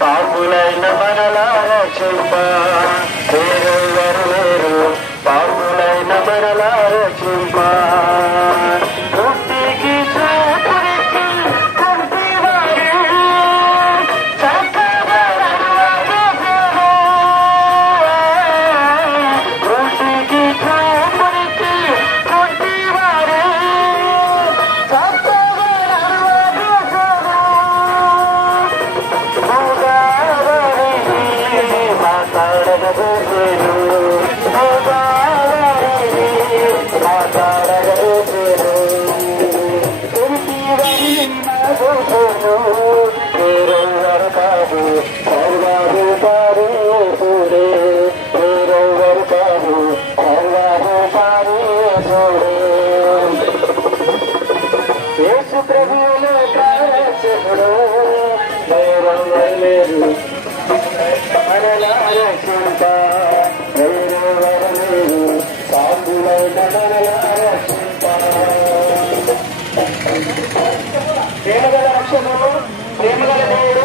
పాపులైన మనలా రక్షింప వేరెవరు లేరు, పాపులైన మనలా రక్షింప లేరు మనలా రక్షింప వేరెవరు లేరు పాపులైన మనలా రక్షింప. ప్రేమగల రక్షణను ప్రేమగల దేవుడు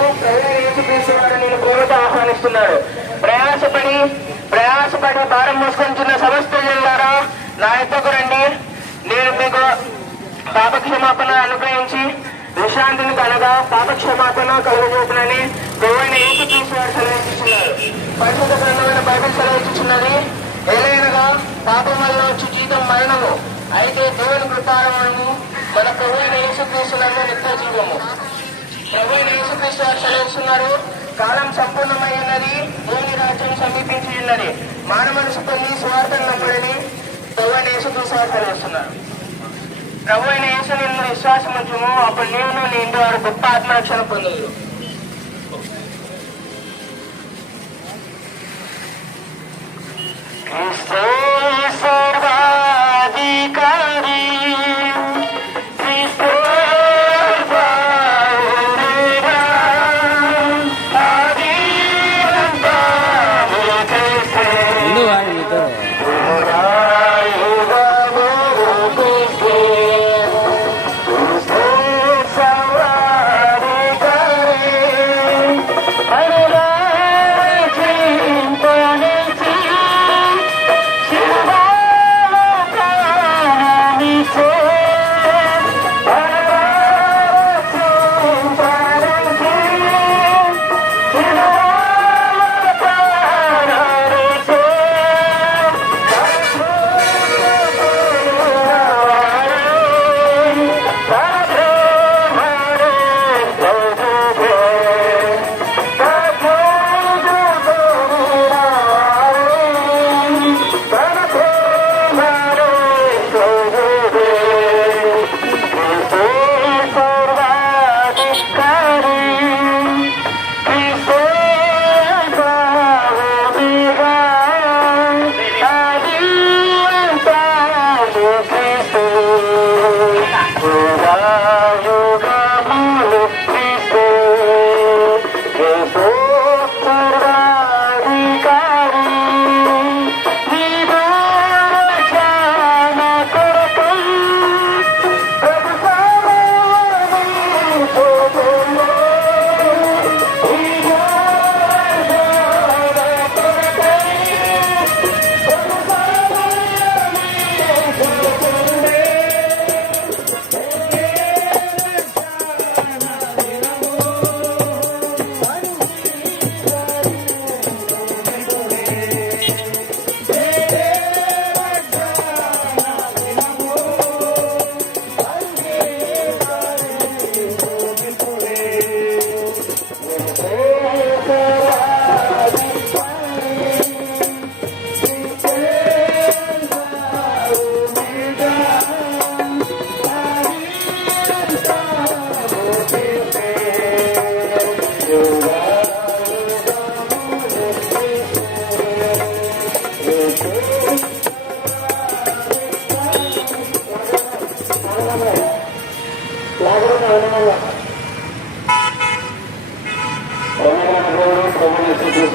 యేసుక్రీస్తు వారు నేను ప్రేమతో ఆహ్వానిస్తున్నాడు. ప్రయాసపడి భారం మోసుకొంటున్న సమస్త జనులారా నా యొద్దకు రండి, నేను మీకు పాపక్షమాపణ అనుగ్రహించి విశ్రాంతిని కలగా పాపక్షమాపణ కలుగజేతులని ప్రభువైన యేసుక్రీస్తు వారు సెలవిస్తున్నారు. పరిశుద్ధ గ్రంథమైన బైబిల్ సెలవిస్తున్నది, ఏలైనగా పాపం వల్ల వచ్చి జీతం మరణము, అయితే దేవుని కృపారము మన ప్రభువైన యేసుక్రీస్తునందు నిత్య జీవము. ప్రభువైన యేసుక్రీస్తు వారు సెలవిస్తున్నారు, కాలం సంపూర్ణమైనది, దేవుని రాజ్యం సమీపించి ఉన్నది, మానమనసు పొంది స్వార్థను నమ్మడని ప్రభువైన యేసుక్రీస్తు వారు సెలవిస్తున్నారు. ప్రభువైన యేసు నిన్ను విశ్వాసం ఉంచుము, అప్పుడు నీవును నీ ఇంటి వారు గొప్ప ఆత్మరక్షణ పొందుదురు.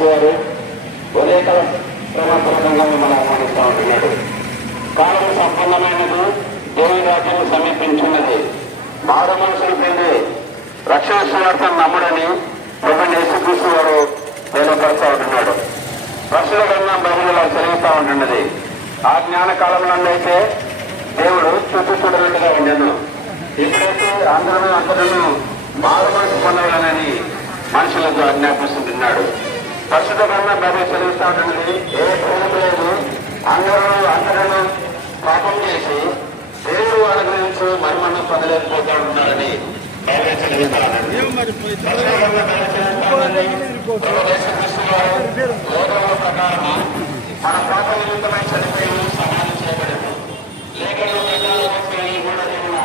వారు ఉదయకాల ప్రేమపూర్వకంగా మిమ్మల్ని ఆహ్వానిస్తూ ఉంటున్నాడు. కాలం సంపూర్ణమైనది, దేవుని రాజ్యం సమీపించున్నది, మారు మనసులు పొంది రక్షణ సువార్తను నమ్ముడని ప్రభువైన యేసుక్రీస్తు వారు తెలియపరుస్తూ ఉంటున్నాడు. రక్షణ గ్రంథం బైబిల్లో చదువుతూ ఉంటున్నది. ఆ జ్ఞాన కాలంలో అయితే దేవుడు చుట్టూ చూడనట్టుగా ఉండేను. ఎప్పుడైతే అందరూ మారు మనసు పొందవాలని మనుషులకు ఆజ్ఞాపిస్తుంటున్నాడు. పరిశుద్ధ గ్రంథం బైబిల్ చదువుతూ ఉంటున్నది. ఏ భూమి లేదు, అందరూ పాపం చేసి దేవుడు అనుగ్రహించి మరిమన్నం పొందలేకపోతూ ఉంటున్నారని బైబిల్ చదువుతూ ఉన్నది. ప్రకారం మన పాప నిమిత్తమై చనిపోయి సమాధి చేయబడదు. లేఖలో ప్రకారం కూడా దేవుడు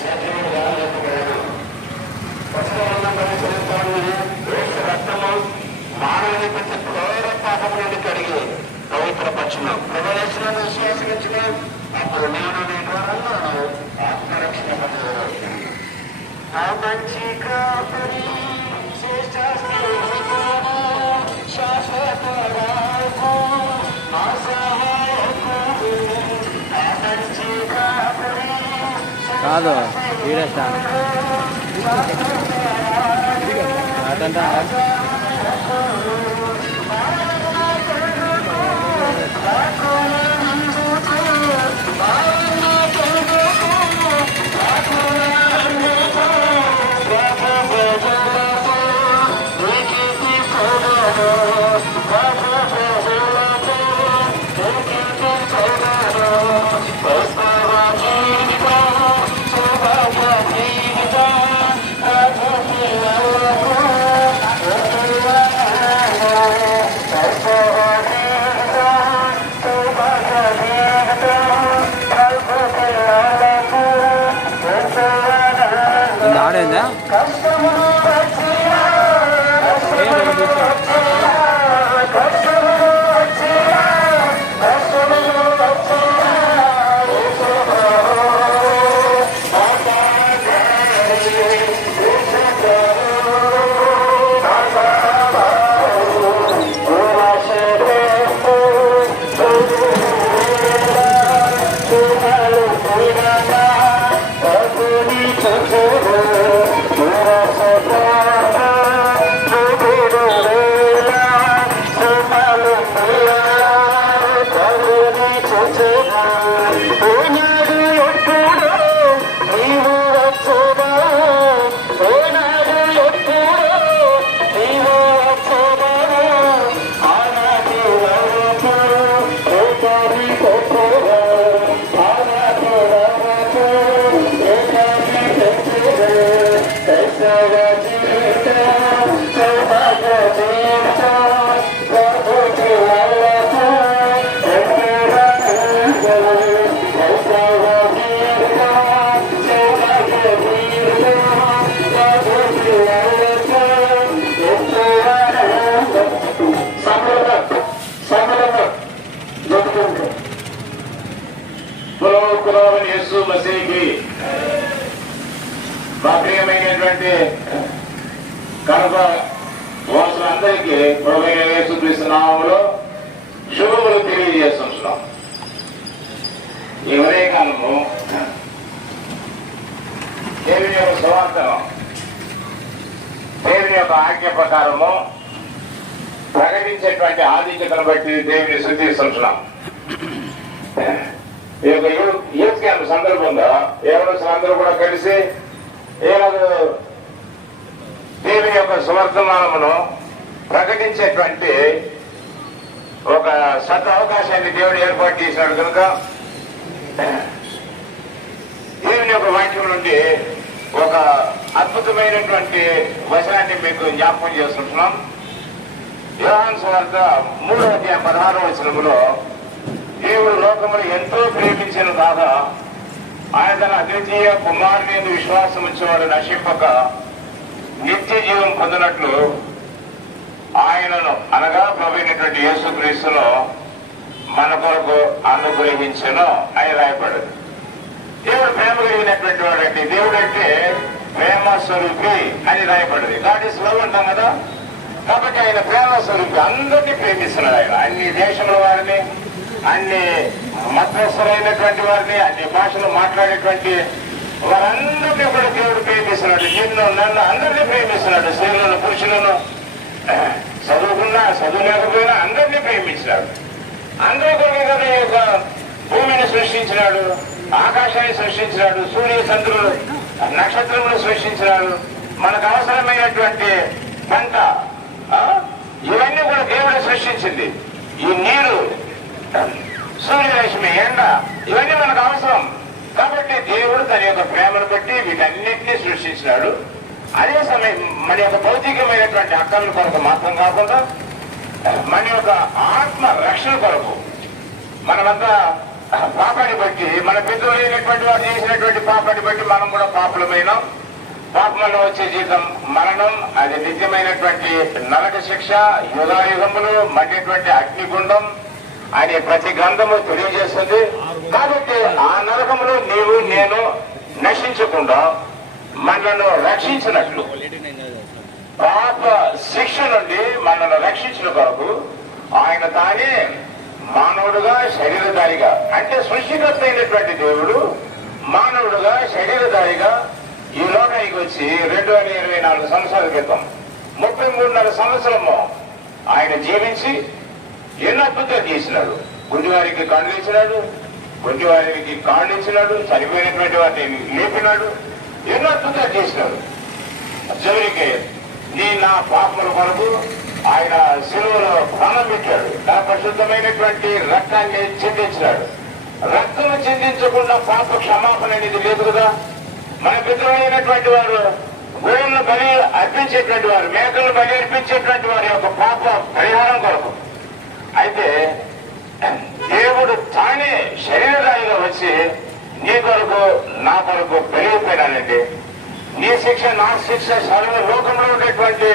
సజీవుడుగా లేకపోయాడు. రక్తము మానవుని ప్రతి ఘోర పాపం నుండి కడిగి పవిత్రపరచును. ప్రవేశించిన విశ్వాసించిన అప్పుడు నేను నీ ద్వారాను ఆత్మరక్షణ పొందను. ఆ మంచి కాపరి శ్రేష్ఠ కాదు వీడియో స్టార్ట్ అదంతా ఆడేందా యేసు మసీహుకి మా ప్రియమైనటువంటి కడప వాసులందరికీ ప్రభువైన యేసుక్రీస్తు నామములో శుభములు తెలియజేస్తున్నాం. ఈ ఉదయకాలము దేవుని యొక్క సువార్తను దేవుని యొక్క ఆజ్ఞ ప్రకారము ప్రకటించేటువంటి ఆధిక్యతను బట్టి దేవుని స్తుతిస్తున్నాం. ఈ యొక్క యూత్ క్యాంప్ సందర్భంగా అందరూ కూడా కలిసి ఈరోజు దేవుని యొక్క సువర్తమానమును ప్రకటించేటువంటి ఒక అవకాశాన్ని దేవుడు ఏర్పాటు చేసినాడు కనుక దేవుని యొక్క వాక్యం నుండి ఒక అద్భుతమైనటువంటి వచనాన్ని మీకు జ్ఞాపకం చేస్తున్నాం. యోహాను సువార్త 3:16 దేవుడు లోకమును ఎంతో ప్రేమించిన కాగా ఆయన తన అద్వితీయ కుమారుని విశ్వాసం ఉంచేవాడు నశింపక నిత్య జీవం పొందినట్లు ఆయనను అనగా ప్రభువైనటువంటి యేసుక్రీస్తును మన కొరకు అనుగ్రహించను అని రాయబడింది. దేవుడు ప్రేమ కలిగినటువంటి వాడంటే దేవుడు అంటే ప్రేమ స్వరూపి అని రాయబడింది. గాడ్ ఈస్ లవ్ అంటాం కదా. కాబట్టి ఆయన ప్రేమ స్వరూపి, అందరినీ ప్రేమిస్తున్నాడు. ఆయన అన్ని దేశముల వారిని, అన్ని మతస్థులైనటువంటి వారిని, అన్ని భాషలు మాట్లాడేటువంటి వారందరినీ కూడా దేవుడు ప్రేమిస్తున్నాడు. నిన్ను నన్ను అందరినీ ప్రేమిస్తున్నాడు. స్త్రీలను పురుషులను, చదువుకున్నా చదువు లేకపోయినా అందరినీ ప్రేమించినాడు. అందరూ కూడా కదా ఈ యొక్క భూమిని సృష్టించినాడు, ఆకాశాన్ని సృష్టించినాడు, సూర్య చంద్రులు నక్షత్రములు సృష్టించినాడు. మనకు అవసరమైనటువంటి పంట ఇవన్నీ కూడా దేవుడు సృష్టించింది. ఈ నీరు, సూర్యరశ్మి, ఎండ ఇవన్నీ మనకు అవసరం. కాబట్టి దేవుడు తన యొక్క ప్రేమను బట్టి వీటన్నిటినీ సృష్టించినాడు. అదే సమయం మన యొక్క భౌతికమైనటువంటి హక్కుల కొరకు మాత్రం కాకుండా మన యొక్క ఆత్మ రక్షణ కొరకు మనమంతా పాపాన్ని బట్టి, మన పెద్దలైనటువంటి వారు చేసినటువంటి పాపాన్ని బట్టి మనం కూడా పాపులమైన, పాపంలో వచ్చే జీతం మరణం, అది నిత్యమైనటువంటి నరక శిక్ష, యుగాయుగములు మండేటువంటి అగ్నిగుండం అనే ప్రతి గ్రంథము తెలియజేస్తుంది. కాబట్టి ఆ నరకములో నీవు నేను నశించకుండా మనను రక్షించినట్లు, పాప శిక్ష నుండి మనను రక్షించిన కొరకు ఆయన తానే మానవుడుగా, శరీరధారిగా, అంటే సృష్టికర్త అయినటువంటి దేవుడు మానవుడుగా శరీరధారిగా ఈ లోకానికి వచ్చి 2024 సంవత్సరాల క్రితం 33.5 సంవత్సరము ఆయన జీవించి ఎన్నో అద్భుతాలు చేసినాడు. గుడ్డివారికి కళ్ళు ఇచ్చినాడు, గుడ్డివారికి కాళ్ళు ఇచ్చినాడు, చనిపోయినటువంటి వారిని లేపినాడు, ఎన్నో అద్భుతాలు చేసినాడు. చివరికి నా పాపముల కొరకు ఆయన శిలువలో ప్రాణం పెట్టాడు. నా పరిశుద్ధమైనటువంటి రక్తాన్ని చిందించినాడు. రక్తం చిందించకుండా పాప క్షమాపణ అనేది లేదు కదా. మన పితరులైనటువంటి వారు గోవులను బలి అర్పించేటువంటి వారు, మేకలను బలి అర్పించేటువంటి వారి యొక్క పాప పరిహారం కొరకు. అయితే దేవుడు తానే శరీరదాయిగా వచ్చి నీ కొరకు నా కొరకు పెరిగిపోయినానండి. నీ శిక్ష నా శిక్ష సర్వ లోకంలో ఉండేటువంటి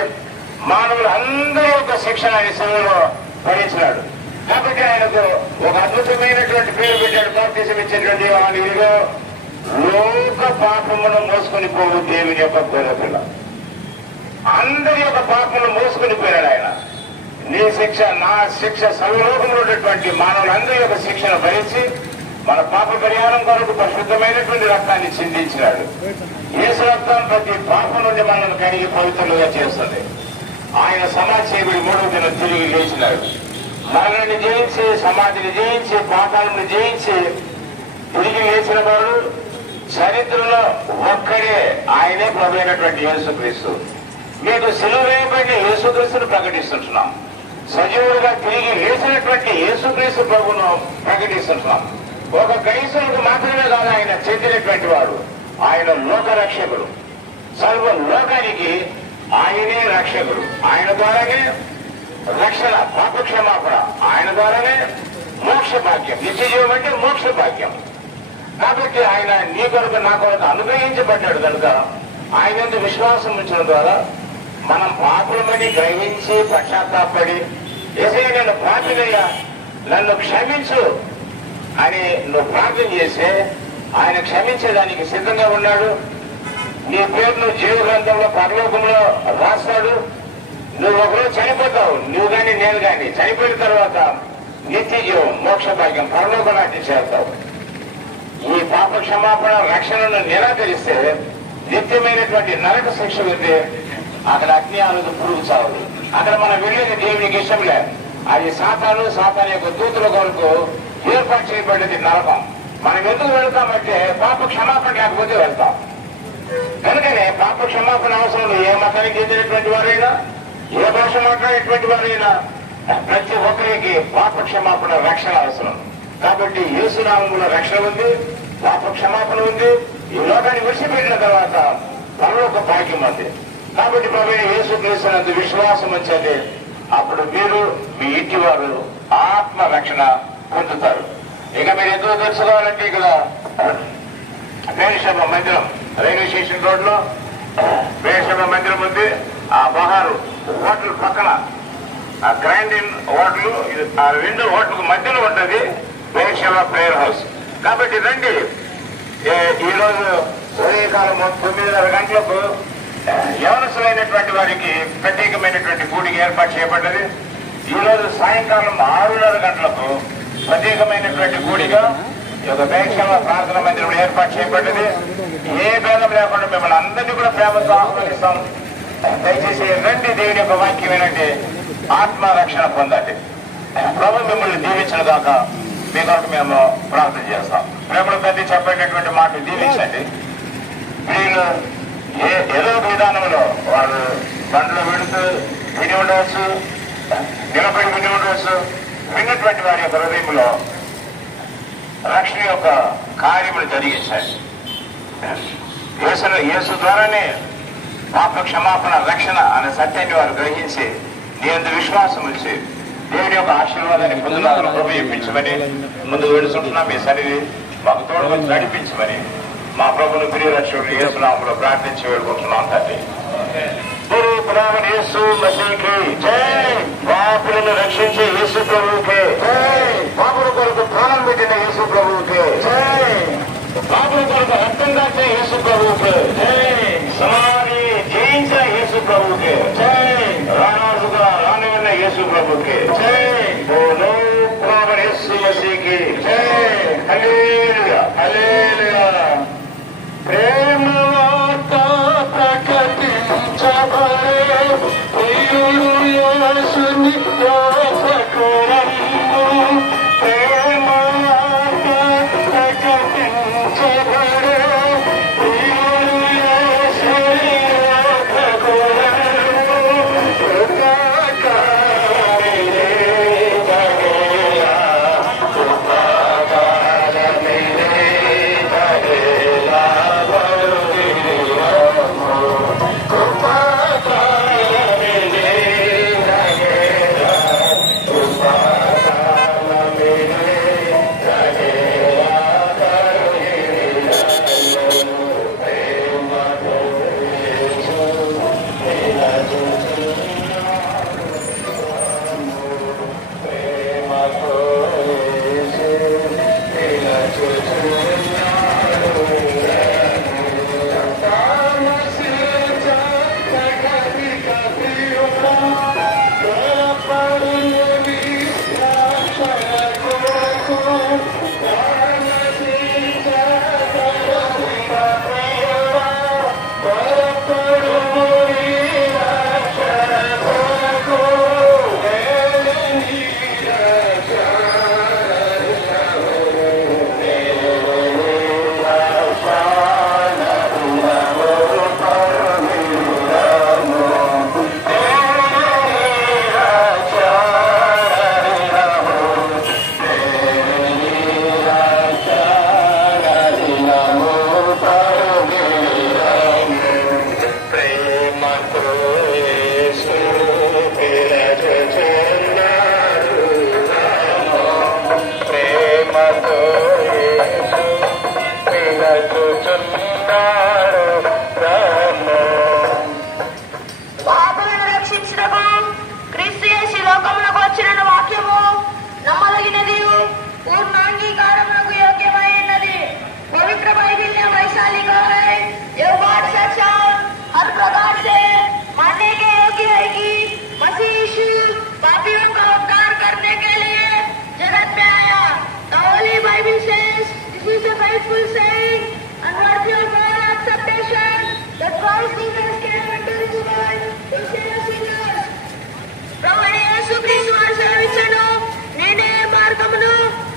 మానవులు అందరి యొక్క శిక్షణ ఆయన సమయంలో భరించినాడు. కాబట్టి ఆయనకు ఒక అద్భుతమైనటువంటి పేరు పెట్టాడు. బాప్తిసం ఇచ్చేటువంటి ఇదిగో లోక పాపమును మోసుకొని పోవు దేవుని యొక్క గొర్రెపిల్ల. అందరి యొక్క పాపమును మోసుకొని పోయాడు ఆయన. నీ శిక్ష నా శిక్ష సర్వలోకంలో ఉన్నటువంటి మానవులందరి యొక్క శిక్షను భరించి మన పాప పరిహారం కొరకు పరిశుద్ధమైనటువంటి రక్తాన్ని చిందించినాడు. యేసు రక్తం ప్రతి పాపం నుండి మనల్ని కడిగి పవిత్రులుగా చేస్తుంది. ఆయన సమాధి చేయబడి 3వ దినం తిరిగి లేచినాడు. మరణాన్ని జయించి, సమాధిని జయించి, పాపాలను జయించి తిరిగి లేచిన వాడు చరిత్రలో ఒక్కడే, ఆయనే ప్రభు అయినటువంటి యేసుక్రీస్తు. మీకు సిలువ వేయబడిన యేసుక్రీస్తును ప్రకటిస్తుంటున్నాం. సజీవుడిగా తిరిగి లేచినటువంటి యేసుక్రీస్తు ప్రభును ప్రకటిస్తుంటున్నాం. ఒక క్రైస్తవులకు మాత్రమే కాదు ఆయన చెందినటువంటి వాడు. ఆయన లోక రక్షకుడు. సర్వ లోకానికి ఆయనే రక్షకుడు. ఆయన ద్వారానే రక్షణ, పాప క్షమాపణ. ఆయన ద్వారానే మోక్ష భాగ్యం. నిత్యజీవం అంటే మోక్ష భాగ్యం. కాబట్టి ఆయన నీ కొరకు నా కొరకు అనుగ్రహించబడ్డాడు కనుక ఆయన యందు విశ్వాసం ఉంచడం ద్వారా మనం పాపులమని గ్రహించి పశ్చాత్తాపడి యేసయ్య నేను పాపినయ్యా నన్ను క్షమించు అని నువ్వు ప్రార్థన చేస్తే ఆయన క్షమించేదానికి సిద్ధంగా ఉన్నాడు. నీ పేరును జీవ గ్రంథంలో పరలోకంలో రాస్తాడు. నువ్వు ఒకరోజు చనిపోతావు, నువ్వు కానీ నేను కానీ. చనిపోయిన తర్వాత నిత్య జీవం, మోక్ష భాగ్యం, పరలోకాన్ని చేస్తావు. ఈ పాప క్షమాపణ రక్షణను నిరాకరిస్తే నిత్యమైనటువంటి నరక శిక్ష ఉంది. అక్కడ అగ్ని ఆలోచన పురుగు చావదు. అక్కడ మనం వెళ్ళేది దేవునికి ఇష్టం లేదు. అది సాతాను యొక్క దూతుల కొరకు ఏర్పాటు చేయబడేది నరకం. మనం ఎందుకు వెళ్తామంటే పాప క్షమాపణ లేకపోతే వెళ్తాం. కనుకనే పాప క్షమాపణ అవసరం. ఏ మతానికి చెందినటువంటి వారైనా, ఏ భాష మాట్లాడేటువంటి వారైనా ప్రతి ఒక్కరికి పాప క్షమాపణ రక్షణ అవసరం. కాబట్టి యేసునామములో రక్షణ ఉంది, పాప క్షమాపణ ఉంది. ఈ లోకాన్ని విడిచిపెట్టిన తర్వాత పరలోక భాగ్యం ఉంది. కాబట్టి ప్రభువైన యేసుక్రీస్తునందు విశ్వాసం వచ్చేది. అప్పుడు మీరు, మీ ఇంటి వారు ఆత్మ రక్షణ పొందుతారు. ఇక మీరు ఎందుకు తెలుసుకోవాలంటే ఇక్కడ వేణుశర్మ మందిరం, రైల్వే స్టేషన్ రోడ్ లో వేణుశర్మ మందిరం ఉంది. ఆ బహారు హోటల్ పక్కన ఆ గ్రాండ్ ఇన్ హోటల్, ఆ 2 హోటల్ మధ్యలో ఉంటుంది వేణుశర్మ ప్రేయర్ హౌస్. కాబట్టి రండి. ఈరోజు ఉదయకాలం 9:30 గంటలకు యవనస్తులైనటువంటి వారికి ప్రత్యేకమైనటువంటి కూడికి ఏర్పాటు చేయబడ్డది. ఈరోజు సాయంకాలం 6:30 గంటలకు ప్రత్యేకమైనటువంటి కూడిగా ఈ యొక్క వేణుశర్మ ప్రార్థన మందిరంలో ఏర్పాటు చేయబడ్డది. ఏ భేదం లేకుండా మిమ్మల్ని అందరినీ కూడా ప్రేమతో ఆహ్వానిస్తాం. దయచేసి రండి, దేవుని యొక్క వాక్యం వినండి, ఆత్మ రక్షణ పొందండి. ప్రభు మిమ్మల్ని దీవించిన దాకా మీ కొరకు మేము ప్రార్థన చేస్తాం. ప్రేమల తండ్రి చెప్పేటటువంటి మాటలు దీవించండి. వీళ్ళు ఏదో విధానంలో వాళ్ళు బండ్లు వెళుతూ విని ఉండవచ్చు, నిలబడి విని ఉండవచ్చు. విన్నటువంటి వారి యొక్క హృదయంలో రక్షణ యొక్క కార్యములు జరిగించాయి. యేసు ద్వారానే పాప క్షమాపణ రక్షణ అనే సత్యాన్ని వారు గ్రహించి నీ యందు విశ్వాసం వచ్చి దేవుని యొక్క ఆశీర్వాదాన్ని పొందులాగా ఉపయోగించమని ముందు వెళుతుంటున్నాం. మీ సన్నిధి మాకు తోడు నడిపించమని మా ప్రభువును ప్రియరక్షకుడు యేసు నామములో ప్రార్థించి వేడుకుంటున్నాం తండ్రి. గురు పురాణ యేసు మసీహుకి జై. పాపులను రక్షించే యేసు ప్రభువుకే జై. పాపుల కొరకు ప్రాణం పెట్టిన యేసు ప్రభువుకే జై. పాపుల కొరకు రక్తం దాచే యేసు ప్రభువుకే జై. సమాధి జయించిన యేసు ప్రభువుకే జై. రారాజుగా రానివన్న యేసు ప్రభువుకే జై. బోలో పురాణ యేసు మసీహుకి జై. హల్లెలూయా, హల్లెలూయా.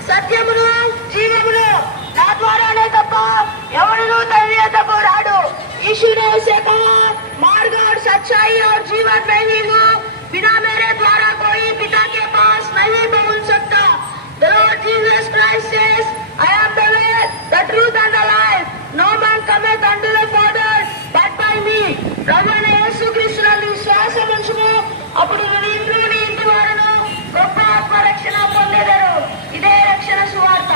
సత్యమును జీవమును నా ద్వారానే తప్ప ఎవరునూ తండ్రి యొద్దకు రాడు। यीशु ने उसे कहा, मार्ग और सच्चाई और जीवन में ही हूँ, बिना मेरे द्वारा कोई पिता के पास नहीं पहुँच सकता। The Lord Jesus Christ says, I am the way, the truth and the life. No man cometh unto the Father but by me. ప్రభువైన యేసుక్రీస్తునందు విశ్వాసం ఉంచుము, అప్పుడు నీ ఇంట్లో నీ ఇంటి వారును గొప్ప ఆత్మ రక్షణ పొందెదరు। ఇదే రక్షణ సువార్త।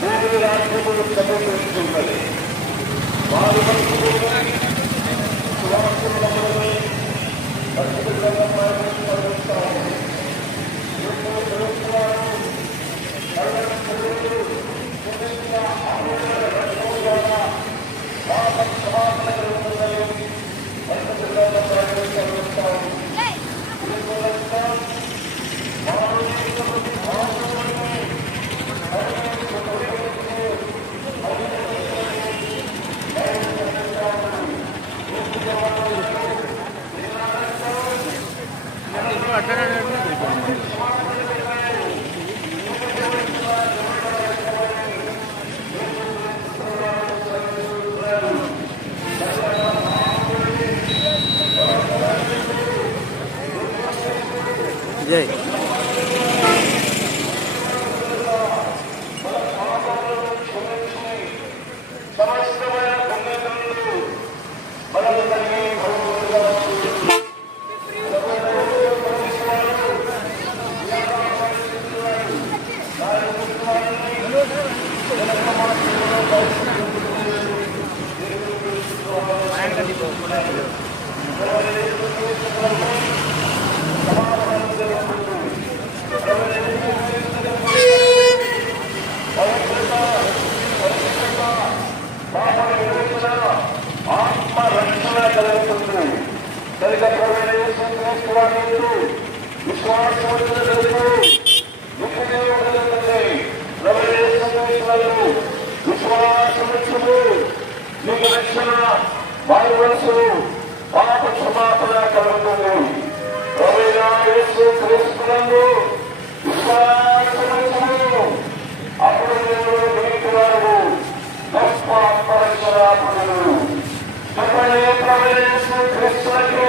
దేవుని రాజ్యములు సమర్పిస్తున్నది. వారు జై ఆత్మరక్షణ కలుగుతుంది. విశ్వాసము మీకు రక్షణ వారి మనసులు పాప క్షమాపణ కలుగుతుంది. యేసు క్రీస్తునందు విశ్వాసము అప్పుడు మీకు వారు గొప్ప ఆత్మరక్షణ పొందును. యేసు క్రీస్తునకు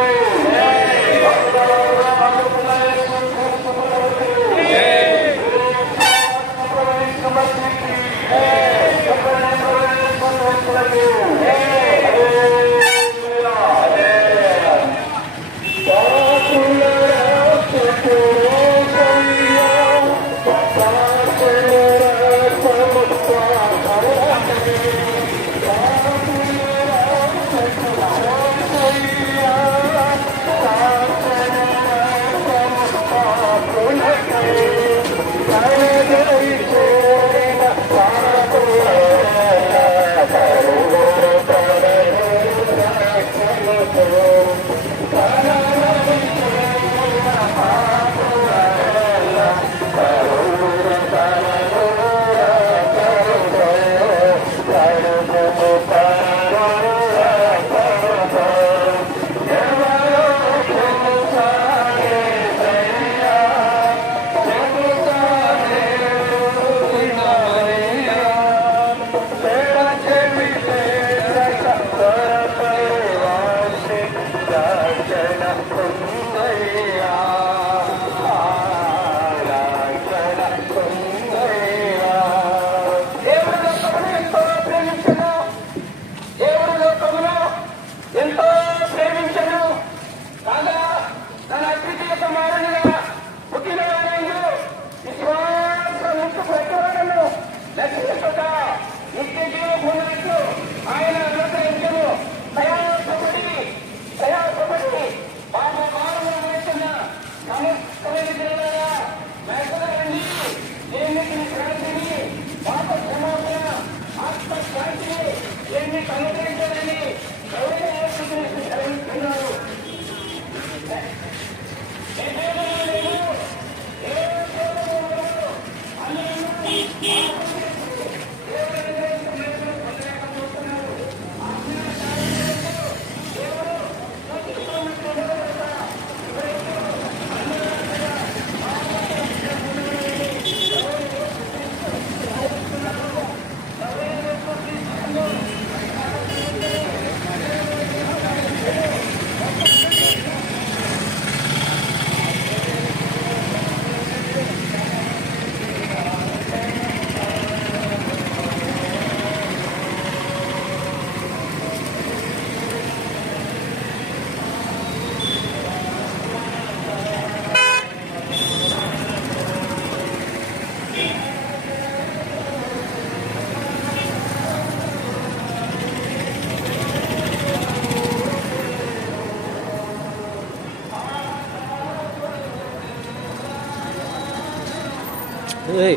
100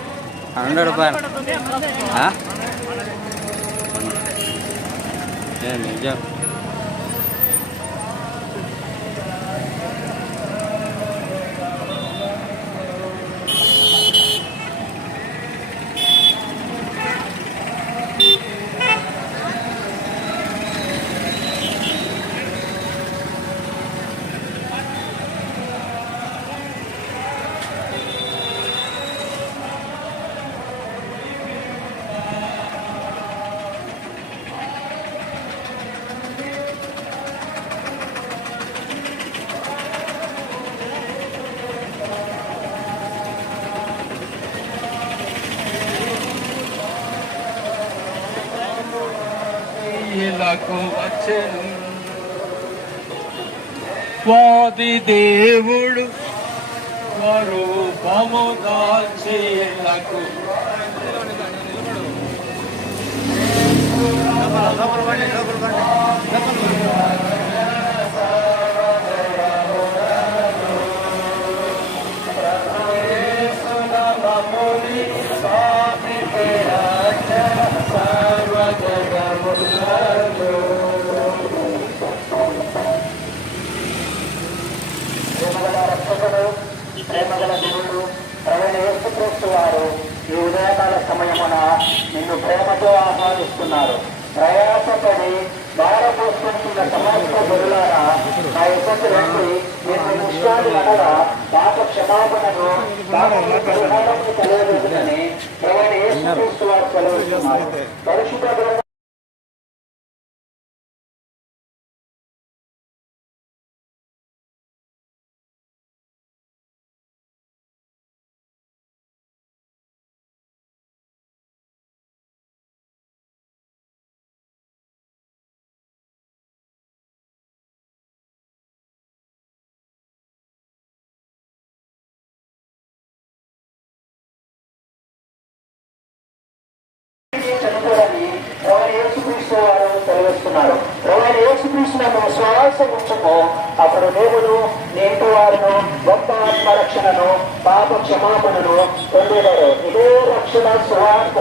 నిజం వచ్చెను స్వాది దేవుడు స్వరూపము దాల్చి ఇళ్ళకు ప్రేమగల దేవుడు ప్రవీణ యేసుక్రీస్తు వారు ఈ ఉదయకాల సమయమున నిన్ను ప్రేమతో ఆహ్వానిస్తున్నారు. ప్రయాసపడి భారపోసుకుంటున్న సమస్త బరులారా నా ఎదుటి రండి, నిన్ను విశ్వాది అనగా పాప క్షమాపణను పరిహారమును కలగజేస్తుందని ప్రవీణ యేసుక్రీస్తు వారు సెలవుస్తున్నారు. పరిశుద్ధ చదువుకోవడాన్ని ప్రవీణ యేసుక్రీస్తు వారు తెలియజేస్తున్నారు. ప్రవీణ యేసుక్రీస్తులను శ్వాసం ఉంచుకో, అప్పుడు దేవుడు నీ ఇంటి వారిను గొప్ప ఆత్మరక్షణను పాప క్షమాపణను పొందేవారు. ఇదే రక్షణ సువార్త.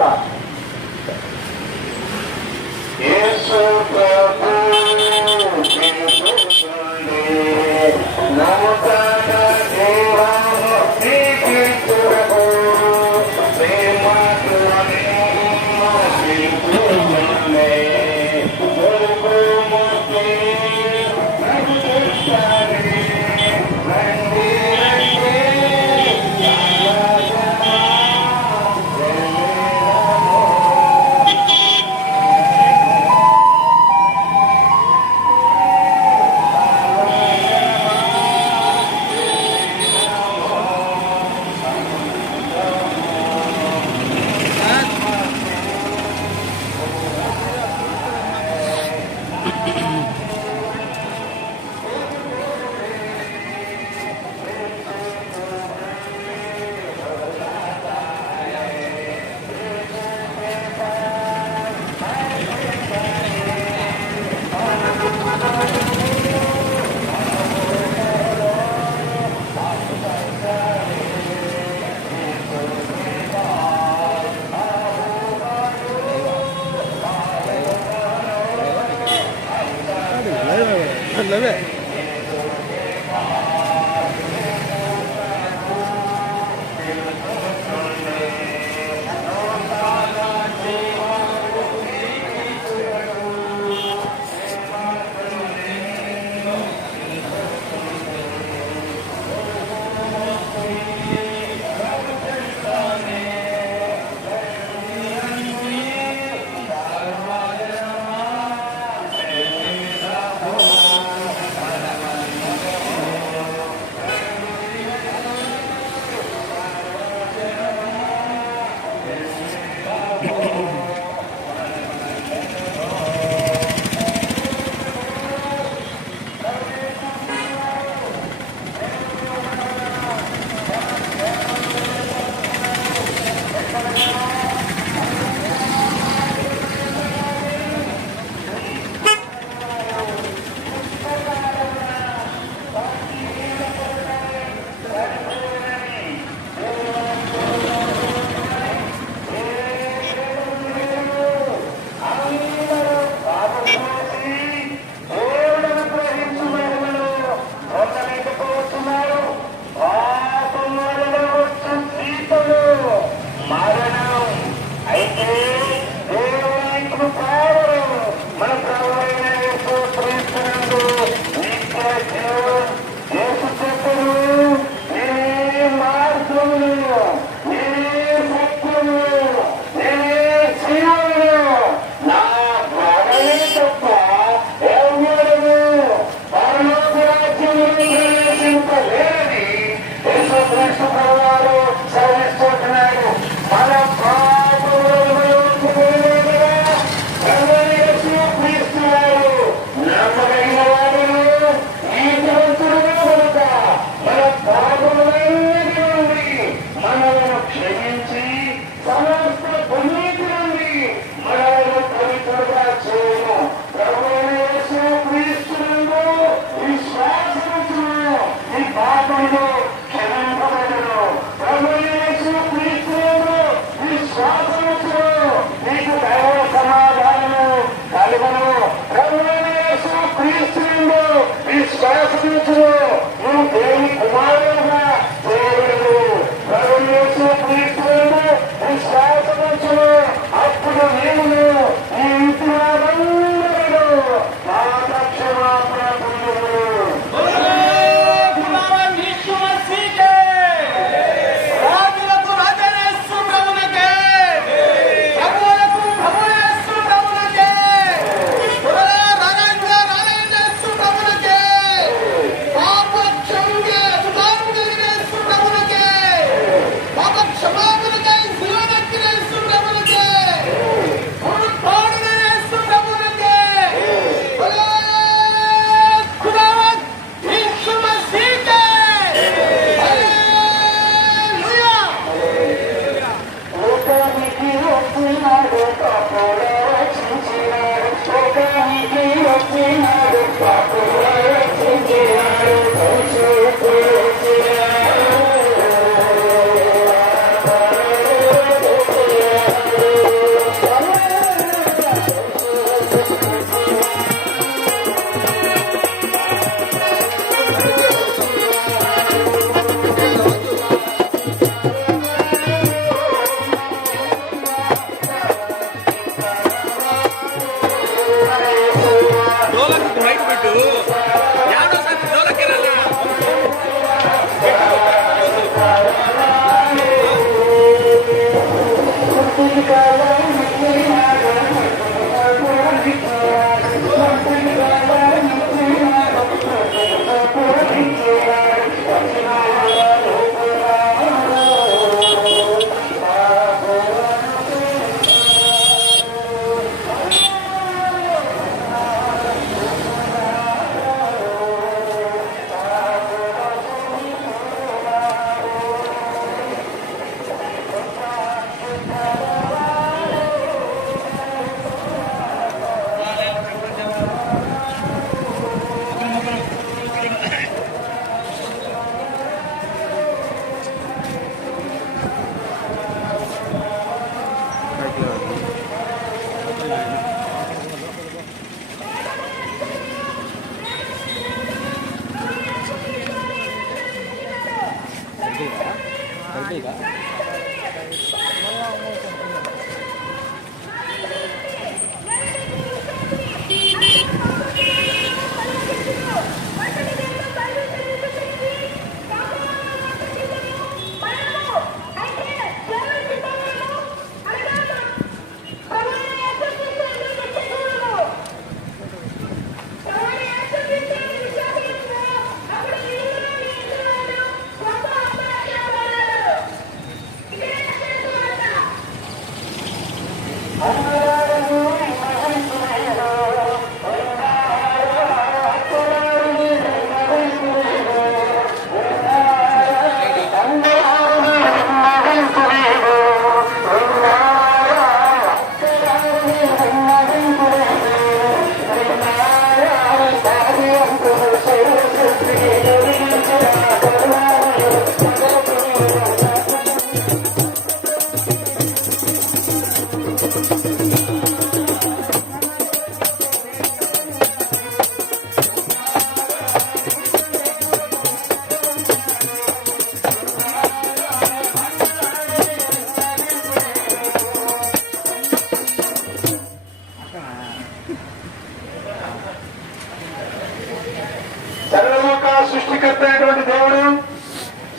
సర్వలోక సృష్టికర్త అయినటువంటి దేవుడు,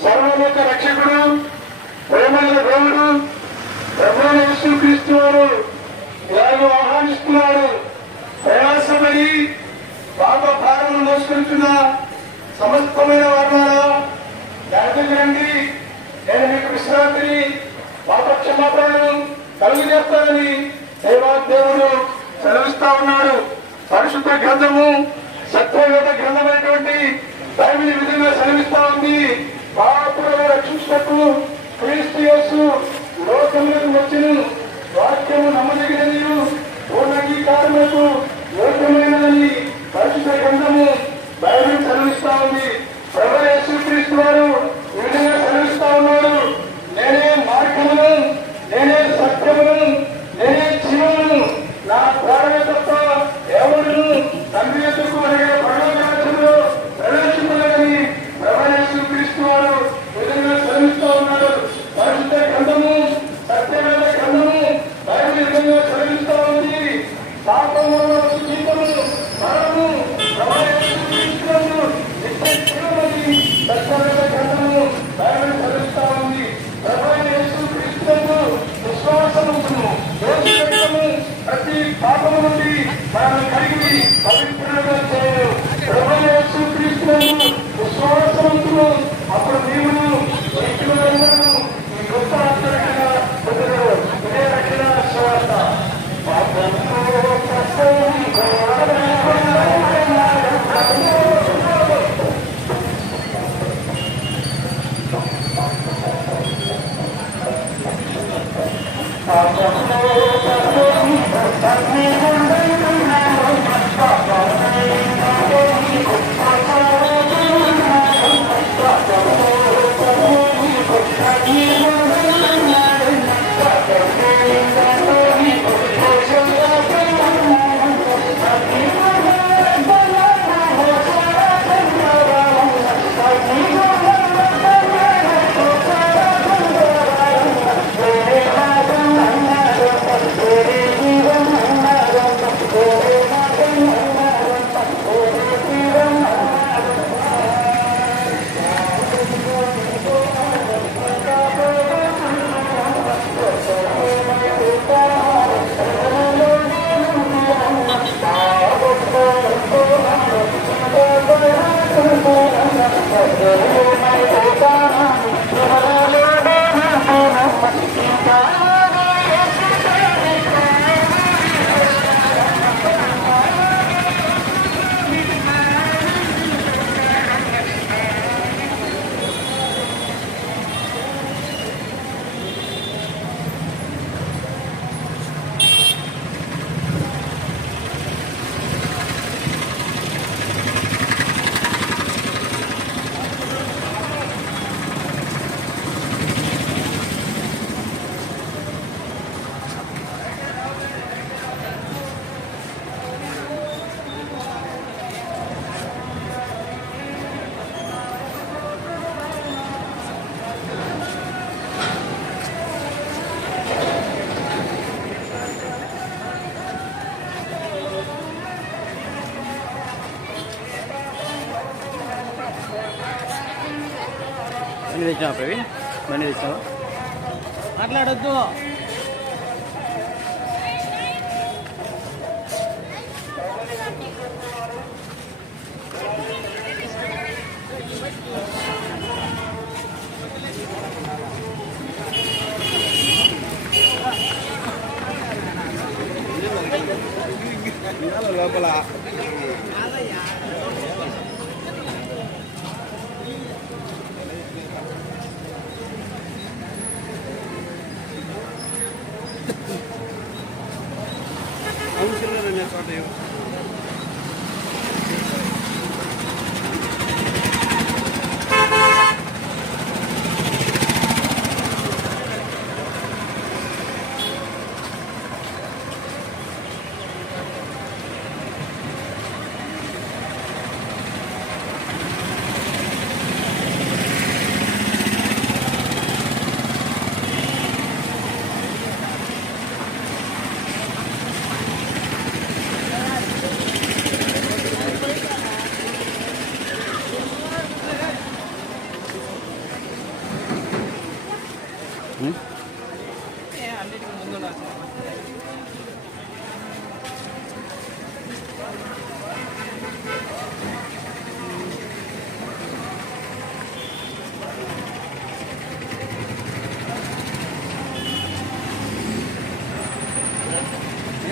సర్వలోక రక్షకుడు, ప్రేమల దేవుడు ప్రభువైన యేసుక్రీస్తు వారు ఇలాగ ఆహ్వానిస్తున్నాడు. ప్రయాసపడి పాప భారములు మోసుకుంటున్న సమస్తమైన వారులారా దగ్గరికి రండి, నేను మీకు విశ్రాంతిని పాప క్షమాపణను కలుగు చేస్తానని దేవాదేవుడు సెలవిస్తా ఉన్నాడు. పరిశుద్ధ గ్రంథము సత్యవేద గ్రంథమైనటువంటి బైబిల్ ఈ విధంగా సెలవిస్తా ఉంది. పాపులను రక్షించుటకు క్రీస్తు యేసు లోకములకు వచ్చెను, వాక్యము నమ్మదగినది, పూర్ణంగీకారములకు యోగ్యమైనదని పరిశుద్ధ గ్రంథము బైబిల్ సెలవిస్తా ఉంది. ప్రభువైన యేసుక్రీస్తు వారు ఈ విధంగా సెలవిస్తా ఉన్నాడు. నేనే మార్గమును, నేనే సత్యమును, నేనే జీవమును, నా ద్వారమే తప్ప ఎవరును తండ్రి యొద్దకు అనగా పరలోక రాజ్యములో ప్రవేశించలేదని ప్రభువైన యేసుక్రీస్తు వారు ఈ విధంగా సెలవిస్తా ఉన్నాడు. పరిశుద్ధ గ్రంథము సత్యవేద గ్రంథము బైబిల్ ఈ విధంగా సెలవిస్తా ఉంది. పాపము జీతము మరణము ప్రభువైన బండి తెచ్చావా ప్రవీణ్? బండి తెచ్చావా? మాట్లాడొద్దు. లోపల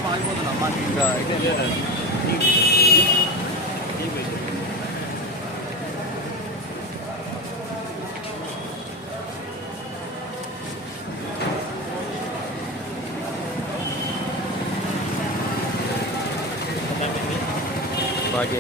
ఆగిపోతున్నా ఇంకా అయితే బాగా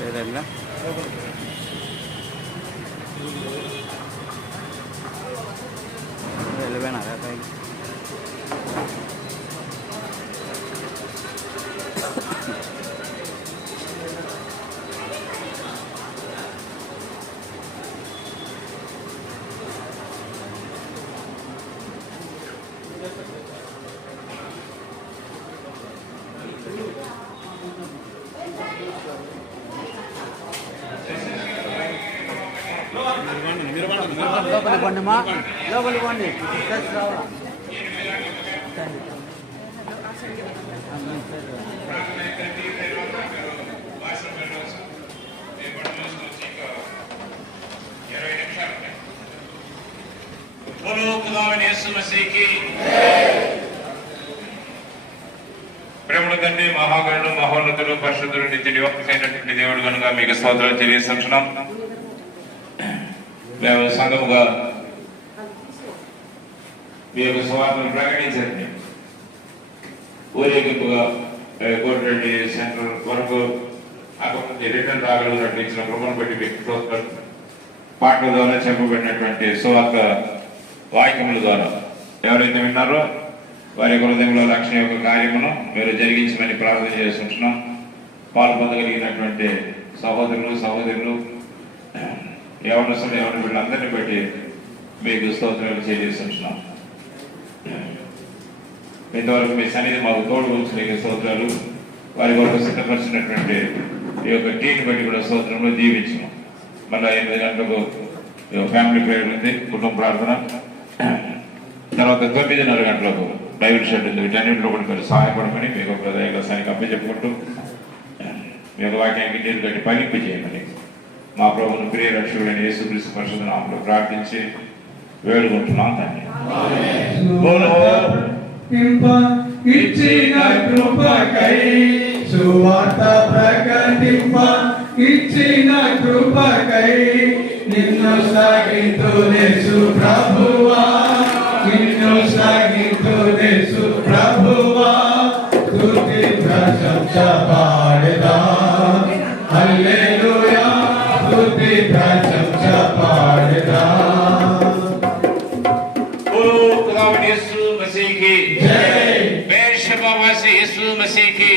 లేదండి వెళ్ళిపోయినారా పైకి లోపలి పండి మా లోపలి పండి ప్రేమల తండ్రి మహాగణుడు మహోన్నతుడు పరిశుద్ధుడు నిత్య నివాసైనటువంటి దేవుడు కనుక మీకు స్తోత్రాలు తెలియజేస్తున్నాం. మేము సంఘముగా మీ యొక్క స్వార్థను ప్రకటించండి. ఊరేగింపుగా కోటిరెడ్డి సెంటర్ వరకు కాకపోతే రిటర్న్ రాగలిగినట్టు ఇచ్చిన కృపను బట్టి మీకు స్తోత్రాలు. పాటల ద్వారా చెప్పబడినటువంటి సువార్త వాక్యముల ద్వారా ఎవరైతే విన్నారో వారి హృదయంలో లక్ష్యం యొక్క కార్యమును మీరు జరిగించమని ప్రార్థన చేస్తుంటున్నాం. పాలు పొందగలిగినటువంటి సహోదరులు ఎవరిని వీళ్ళందరినీ బట్టి మీకు స్తోత్రాలు చెల్లిస్తుంటున్నాం. ఇంతవరకు మీ సన్నిధి మాకు తోడు ఉంచిన స్తోత్రాలు. వారి వరకు సిద్ధపరిచినటువంటి ఈ యొక్క టీని బట్టి కూడా స్తోత్రంలో దీవించను. మళ్ళీ 8 గంటలకు ఫ్యామిలీ ప్రేయర్ ఉంది, కుటుంబ ప్రార్థన. తర్వాత 9:30 గంటలకు బైబిల్ షెడ్ ఉంది. వీటన్నింటిలో కూడా మీరు సహాయపడమని మీకు ఒక దయగలసానికి అప్పచెప్పుకుంటూ మీ యొక్క వాక్యానికి నీరు కట్టి పలింపు చేయమని మా ప్రభువును ప్రియ రక్షకుడైన యేసుక్రీస్తు పరిశుద్ధ నామములో ప్రార్థించి వేడుకుంటున్నాం తండ్రి. ఇచ్చిన కృపకై సువార్త ప్రకటింప ఇచ్చిన కృపకై నిన్ను సాగితులేసు ప్రభువా, నిన్ను సాగితులేసు ప్రభువా. స్తుతి ప్రశంస పాడెదా హల్లెలూయా, స్తుతి ప్రశంస పాడెదా. यीशु मसीह की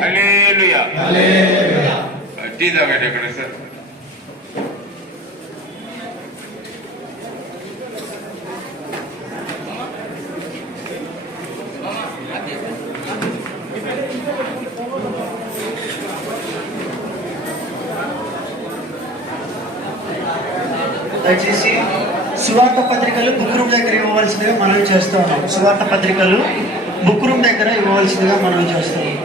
हालेलुया ఎక్కడ సార్ దయచేసి సువార్త పత్రికలు బుక్ రూమ్ దగ్గర ఇవ్వవలసిందిగా మనవి చేస్తున్నాం. సువార్త పత్రికలు బుక్ రూమ్ దగ్గర ఇవ్వవలసిందిగా మనవి చేస్తున్నాం.